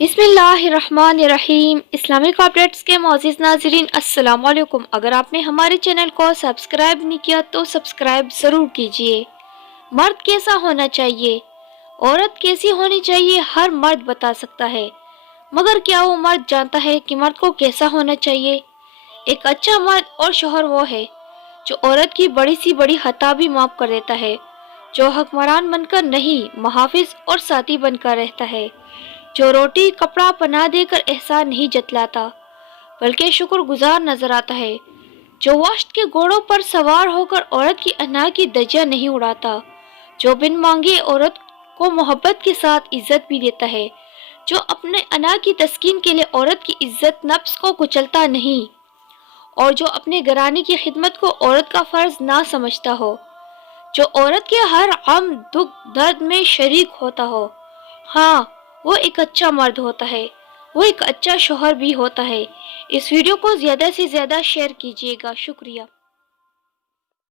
बिस्मिल्लाहिर्रहमानिर्रहीम। Islamic updates के मोअज़्ज़िज़ नाज़रीन, अस्सलाम वालेकुम। अगर आपने हमारे चैनल को सब्सक्राइब नहीं किया तो सब्सक्राइब ज़रूर कीजिए। मर्द कैसा होना चाहिए, औरत कैसी होनी चाहिए, हर मर्द बता सकता है, मगर क्या वो मर्द जानता है कि मर्द को कैसा होना चाहिए? एक अच्छा मर्द और शोहर वो है जो औरत की बड़ी सी बड़ी खता भी माफ़ कर देता है, जो हुक्मरान बनकर नहीं, मुहाफिज और साथी बनकर रहता है, जो रोटी कपड़ा पनाह देकर एहसान नहीं जतलाता बल्कि शुक्रगुजार नजर आता है, जो वाश्त के घोड़ों पर सवार होकर औरत की अना की धज्जियां नहीं उड़ाता, जो बिन मांगे औरत को मोहब्बत के साथ इज्जत भी देता है, जो अपने अना की तस्कीन के लिए औरत की इज्जत नफ्स को कुचलता नहीं, और जो अपने घराने की खिदमत को औरत का फर्ज ना समझता हो, जो औरत के हर गम दुख दर्द में शरीक होता हो। हाँ, वो एक अच्छा मर्द होता है, वो एक अच्छा शौहर भी होता है। इस वीडियो को ज़्यादा से ज़्यादा शेयर कीजिएगा। शुक्रिया।